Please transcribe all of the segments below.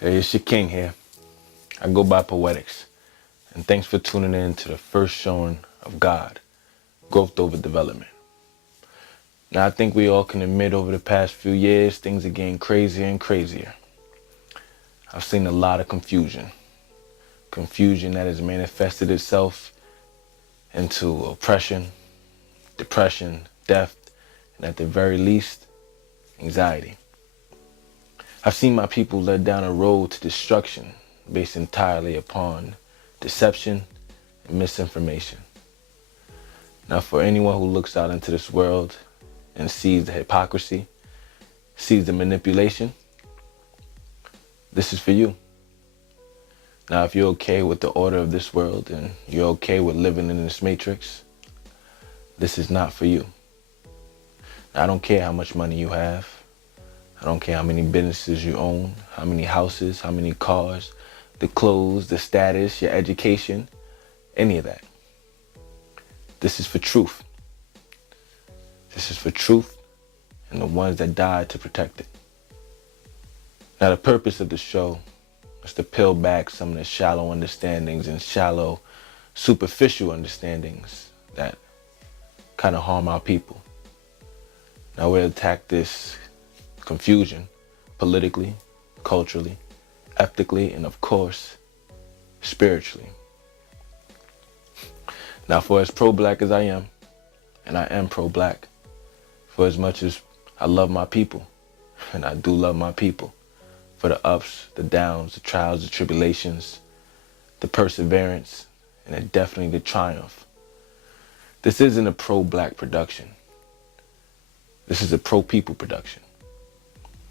Hey, it's your king here. I go by Poetics. And thanks for tuning in to the first showing of God, Growth Over Development. Now, I think we all can admit over the past few years, things are getting crazier and crazier. I've seen a lot of confusion. Confusion that has manifested itself into oppression, depression, death, and at the very least, anxiety. I've seen my people led down a road to destruction based entirely upon deception and misinformation. Now, for anyone who looks out into this world and sees the hypocrisy, sees the manipulation, this is for you. Now, if you're okay with the order of this world and you're okay with living in this matrix, this is not for you. Now, I don't care how much money you have. I don't care how many businesses you own, how many houses, how many cars, the clothes, the status, your education, any of that. This is for truth. This is for truth and the ones that died to protect it. Now, the purpose of the show is to peel back some of the shallow understandings and shallow, superficial understandings that kind of harm our people. Now, we'll attack this confusion politically, culturally, ethically, and of course, spiritually. Now, for as pro-black as I am, and I am pro-black, for as much as I love my people, and I do love my people, for the ups, the downs, the trials, the tribulations, the perseverance, and definitely the triumph. This isn't a pro-black production. This is a pro-people production.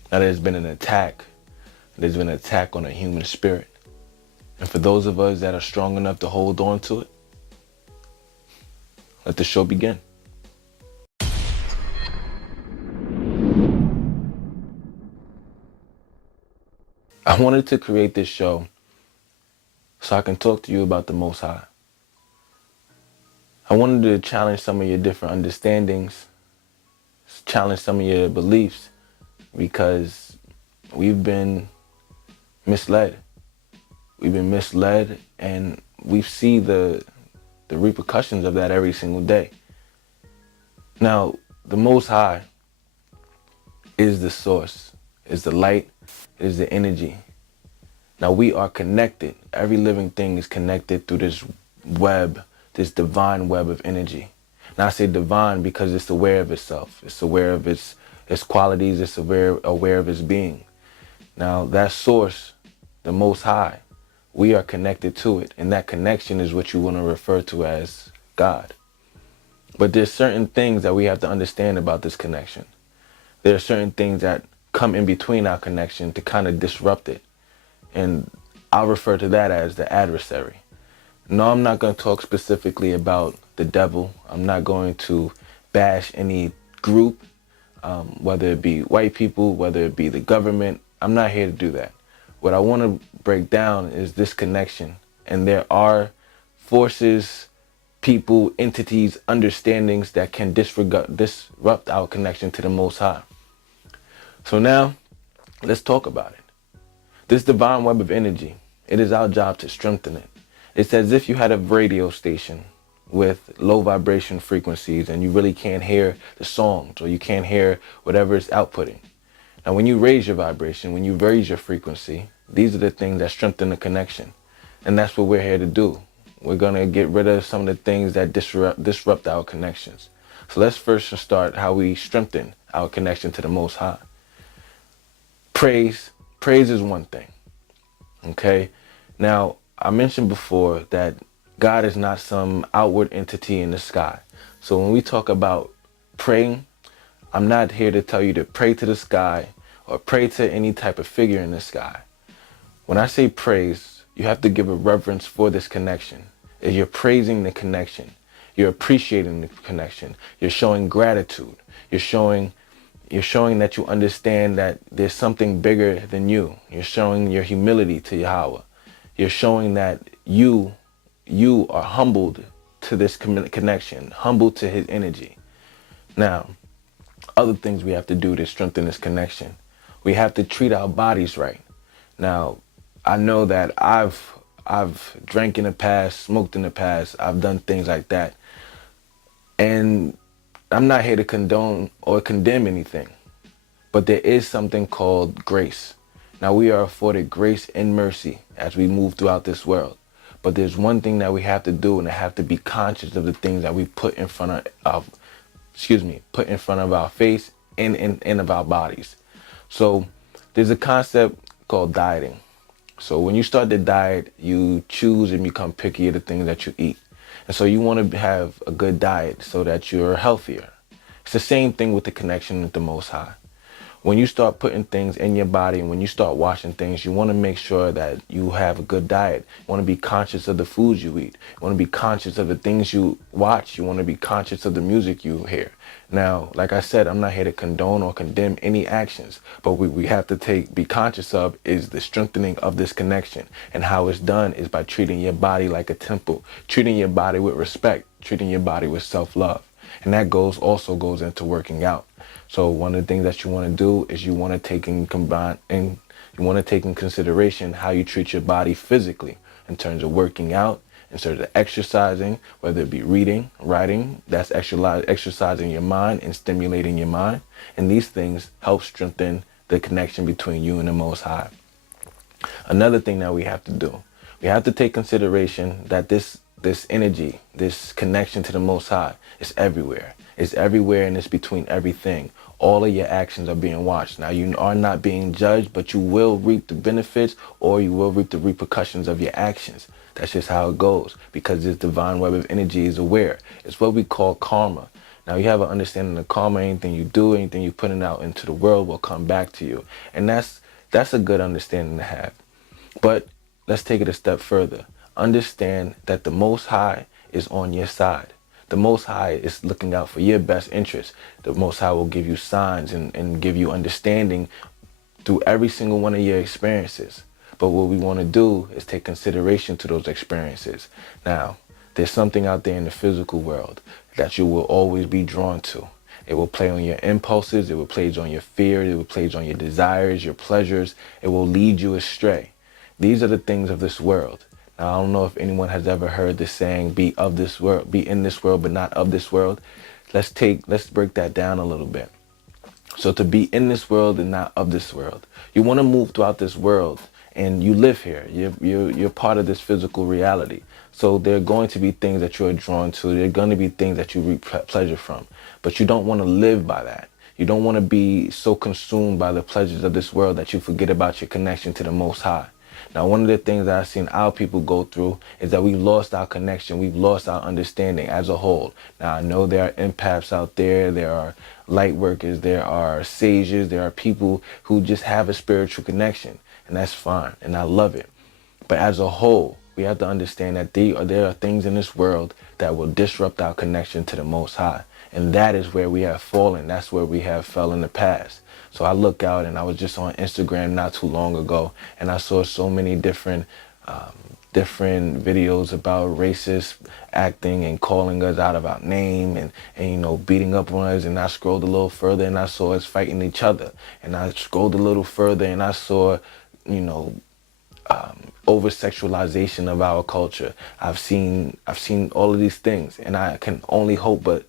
Now, there's been an attack. There's been an attack on the human spirit. And for those of us that are strong enough to hold on to it, let the show begin. I wanted to create this show so I can talk to you about the Most High. I wanted to challenge some of your different understandings, challenge some of your beliefs, because we've been misled. We've been misled, and we see the repercussions of that every single day. Now, the Most High is the source, is the light, is the energy. Now, we are connected. Every living thing is connected through this web, this divine web of energy. Now, I say divine because it's aware of itself. It's aware of its qualities. It's aware of its being. Now, that source, the Most High, we are connected to it. And that connection is what you want to refer to as God. But there's certain things that we have to understand about this connection. There are certain things that come in between our connection to kind of disrupt it. And I'll refer to that as the adversary. No, I'm not going to talk specifically about the devil. I'm not going to bash any group, whether it be white people, whether it be the government. I'm not here to do that. What I want to break down is this connection. And there are forces, people, entities, understandings that can disrupt our connection to the Most High. So now, let's talk about it. This divine web of energy, it is our job to strengthen it. It's as if you had a radio station with low vibration frequencies and you really can't hear the songs or you can't hear whatever it's outputting. Now, when you raise your vibration, when you raise your frequency, these are the things that strengthen the connection. And that's what we're here to do. We're going to get rid of some of the things that disrupt our connections. So let's first start how we strengthen our connection to the Most High. Praise is one thing. Okay? Now, I mentioned before that God is not some outward entity in the sky. So when we talk about praying, I'm not here to tell you to pray to the sky or pray to any type of figure in the sky. When I say praise, you have to give a reverence for this connection. If you're praising the connection, you're appreciating the connection, you're showing gratitude, you're showing that you understand that there's something bigger than you. You're showing your humility to Yahweh. You're showing that you are humbled to this connection, humbled to his energy. Now, other things we have to do to strengthen this connection. We have to treat our bodies right. Now, I know that I've drank in the past, smoked in the past, I've done things like that. And I'm not here to condone or condemn anything, but there is something called grace. Now, we are afforded grace and mercy as we move throughout this world. But there's one thing that we have to do, and I have to be conscious of the things that we put in front put in front of our face and of our bodies. So there's a concept called dieting. So when you start the diet, you choose and become picky of the things that you eat. And so you want to have a good diet so that you're healthier. It's the same thing with the connection with the Most High. When you start putting things in your body and when you start watching things, you want to make sure that you have a good diet. You want to be conscious of the foods you eat. You want to be conscious of the things you watch. You want to be conscious of the music you hear. Now, like I said, I'm not here to condone or condemn any actions, but we have to be conscious of is the strengthening of this connection. And how it's done is by treating your body like a temple, treating your body with respect, treating your body with self-love. And that also goes into working out. So one of the things that you want to do is you want to take in consideration how you treat your body physically in terms of working out, in terms of exercising, whether it be reading, writing, that's exercising your mind and stimulating your mind. And these things help strengthen the connection between you and the Most High. Another thing that we have to do, we have to take consideration that this energy, this connection to the Most High is everywhere. It's everywhere and it's between everything. All of your actions are being watched. Now, you are not being judged, but you will reap the benefits or you will reap the repercussions of your actions. That's just how it goes, because this divine web of energy is aware. It's what we call karma. Now, you have an understanding of karma. Anything you do, anything you're putting out into the world will come back to you. And that's a good understanding to have. But let's take it a step further. Understand that the Most High is on your side. The Most High is looking out for your best interest. The Most High will give you signs and give you understanding through every single one of your experiences. But what we want to do is take consideration to those experiences. Now, there's something out there in the physical world that you will always be drawn to. It will play on your impulses. It will play on your fears. It will play on your desires, your pleasures. It will lead you astray. These are the things of this world. Now, I don't know if anyone has ever heard the saying, be of this world, be in this world, but not of this world. Let's break that down a little bit. So to be in this world and not of this world, you want to move throughout this world and you live here. You're part of this physical reality. So there are going to be things that you're drawn to. There are going to be things that you reap pleasure from, but you don't want to live by that. You don't want to be so consumed by the pleasures of this world that you forget about your connection to the Most High. Now, one of the things that I've seen our people go through is that we've lost our connection. We've lost our understanding as a whole. Now, I know there are empaths out there. There are light workers. There are sages. There are people who just have a spiritual connection. And that's fine. And I love it. But as a whole, we have to understand that there are things in this world that will disrupt our connection to the Most High. And that is where we have fallen. That's where we have fell in the past. So I look out, and I was just on Instagram not too long ago, and I saw so many different videos about racist acting and calling us out of our name and beating up on us. And I scrolled a little further and I saw us fighting each other. And I scrolled a little further and I saw, over sexualization of our culture. I've seen all of these things, and I can only hope, but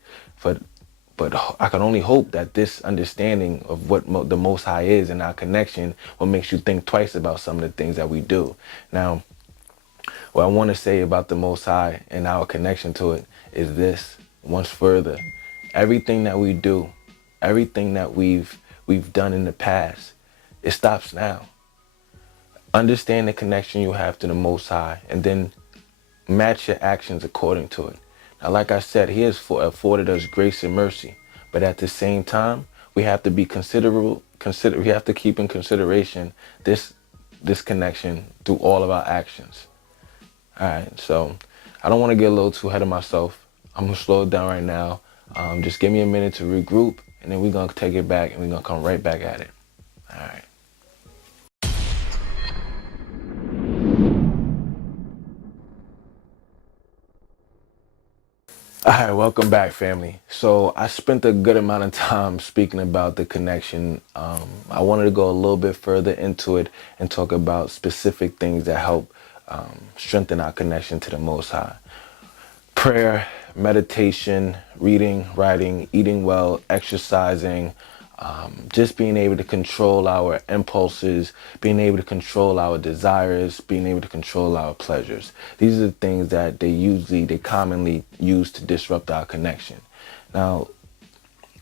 I can only hope that this understanding of what the Most High is and our connection will make you think twice about some of the things that we do. Now, what I want to say about the Most High and our connection to it is this, once further. Everything that we do, everything that we've done in the past, it stops now. Understand the connection you have to the Most High and then match your actions according to it. Now, like I said, He has afforded us grace and mercy, but at the same time, we have to be considerable. We have to keep in consideration this connection through all of our actions. All right, so I don't want to get a little too ahead of myself. I'm gonna slow it down right now. Just give me a minute to regroup, and then we're gonna take it back, and we're gonna come right back at it. All right. All right, welcome back, family. So I spent a good amount of time speaking about the connection. I wanted to go a little bit further into it and talk about specific things that help strengthen our connection to the Most High. Prayer, meditation, reading, writing, eating well, exercising, just being able to control our impulses, being able to control our desires, being able to control our pleasures. These are the things that they commonly use to disrupt our connection. Now,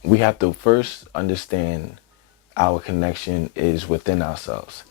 we have to first understand our connection is within ourselves.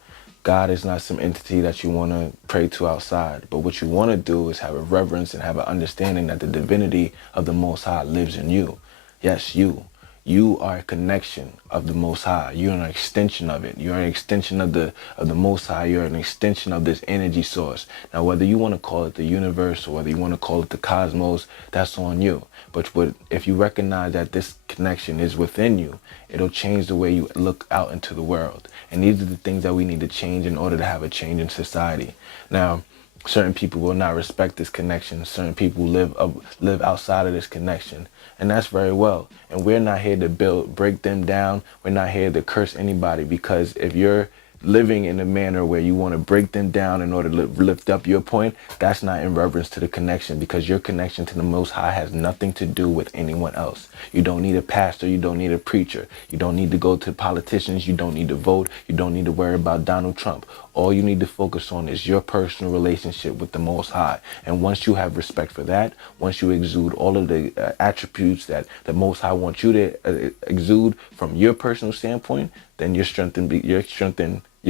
God is not some entity that you want to pray to outside, but what you want to do is have a reverence and have an understanding that the divinity of the Most High lives in you. Yes, you. You are a connection of the Most High. You're an extension of it. You're an extension of the Most High. You're an extension of this energy source. Now, whether you want to call it the universe or whether you want to call it the cosmos, that's on you. But if you recognize that this connection is within you, it'll change the way you look out into the world. And these are the things that we need to change in order to have a change in society. Now, certain people will not respect this connection. Certain people live outside of this connection. And that's very well. And we're not here to break them down. We're not here to curse anybody, because if you're living in a manner where you want to break them down in order to lift up your point, that's not in reverence to the connection, because your connection to the Most High has nothing to do with anyone else. You don't need a pastor. You don't need a preacher. You don't need to go to politicians. You don't need to vote. You don't need to worry about Donald Trump. All you need to focus on is your personal relationship with the Most High. And once you have respect for that, once you exude all of the attributes that the Most High wants you to exude from your personal standpoint, then your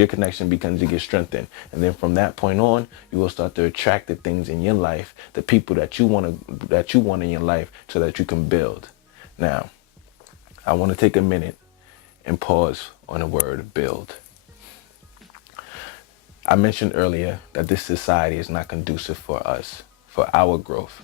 connection begins to get strengthened. And then from that point on, you will start to attract the things in your life, the people that you want in your life, so that you can build. Now, I want to take a minute and pause on the word build. I mentioned earlier that this society is not conducive for us, for our growth.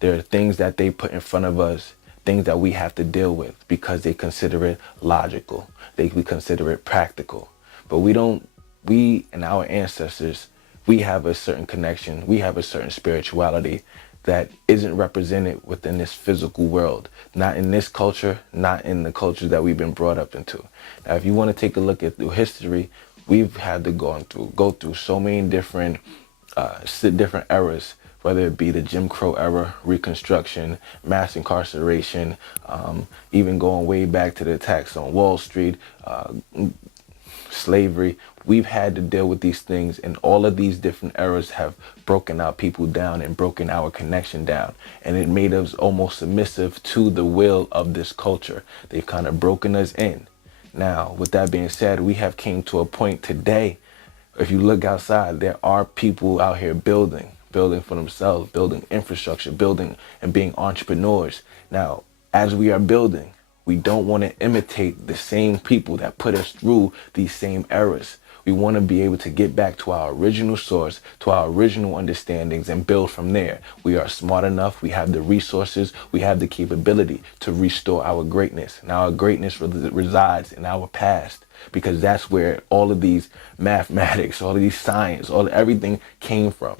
There are things that they put in front of us, things that we have to deal with because they consider it logical. We consider it practical. But we and our ancestors, we have a certain connection. We have a certain spirituality that isn't represented within this physical world. Not in this culture, not in the culture that we've been brought up into. Now, if you want to take a look at through history, we've had to go through so many different eras, whether it be the Jim Crow era, Reconstruction, mass incarceration, even going way back to the attacks on Wall Street, slavery. We've had to deal with these things, and all of these different eras have broken our people down and broken our connection down. And it made us almost submissive to the will of this culture. They've kind of broken us in. Now, with that being said, we have came to a point today. If you look outside, there are people out here building for themselves, building infrastructure, building and being entrepreneurs. Now, as we are building, we don't want to imitate the same people that put us through these same eras. We want to be able to get back to our original source, to our original understandings, and build from there. We are smart enough. We have the resources. We have the capability to restore our greatness. Now, our greatness resides in our past, because that's where all of these mathematics, all of these science, everything came from.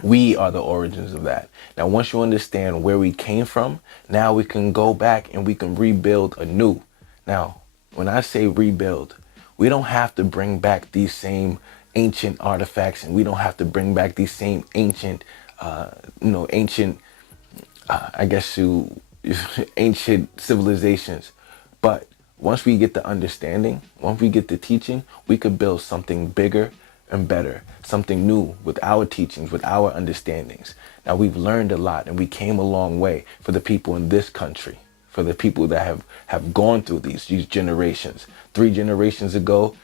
We are the origins of that. Now, once you understand where we came from, now we can go back and we can rebuild anew. Now, when I say rebuild, we don't have to bring back these same ancient artifacts, and we don't have to bring back these same ancient, ancient civilizations. But once we get the understanding, once we get the teaching, we could build something bigger and better, something new with our teachings, with our understandings. Now, we've learned a lot, and we came a long way for the people in this country, for the people that have gone through these generations. 3 generations ago,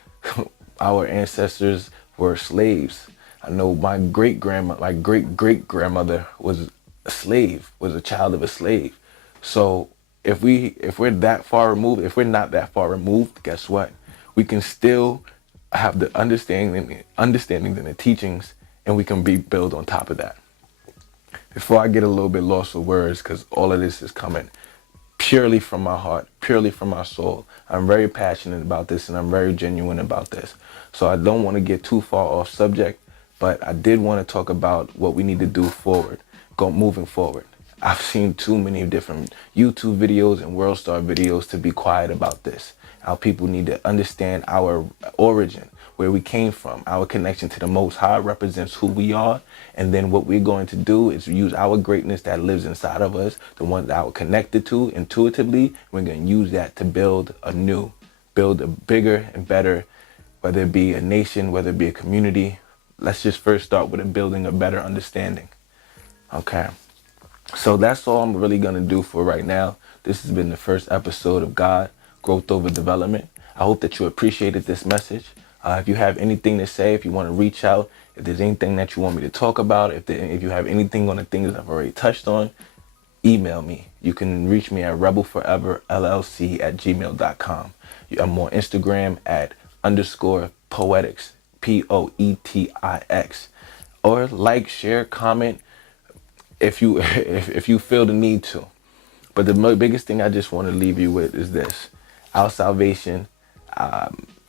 our ancestors were slaves. I know my great great grandmother was a slave, was a child of a slave. So if we're that far removed, if we're not that far removed, guess what? We can still have the understanding and the teachings, and we can build on top of that. Before I get a little bit lost for words, because all of this is coming purely from my heart, purely from my soul. I'm very passionate about this, and I'm very genuine about this. So I don't want to get too far off subject, but I did want to talk about what we need to do moving forward. I've seen too many different YouTube videos and World Star videos to be quiet about this. Our people need to understand our origin, where we came from. Our connection to the Most High represents who we are. And then what we're going to do is use our greatness that lives inside of us, the one that we're connected to intuitively. We're going to use that to build a bigger and better, whether it be a nation, whether it be a community. Let's just first start with building a better understanding. Okay. So that's all I'm really going to do for right now. This has been the first episode of God, Growth Over Development. I hope that you appreciated this message. If you have anything to say, if you want to reach out, if there's anything that you want me to talk about, if you have anything on the things I've already touched on, email me. You can reach me at rebelforeverllc@gmail.com. I'm on Instagram at _poetics, POETIX. Or like, share, comment if you if you feel the need to. But the biggest thing I just want to leave you with is this: our salvation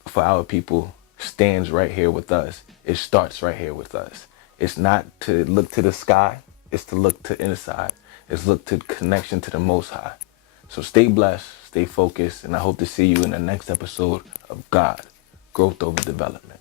for our people stands right here with us. It starts right here with us. It's not to look to the sky. It's to look to inside. It's look to connection to the Most High. So stay blessed, stay focused, and I hope to see you in the next episode of God, Growth Over Development.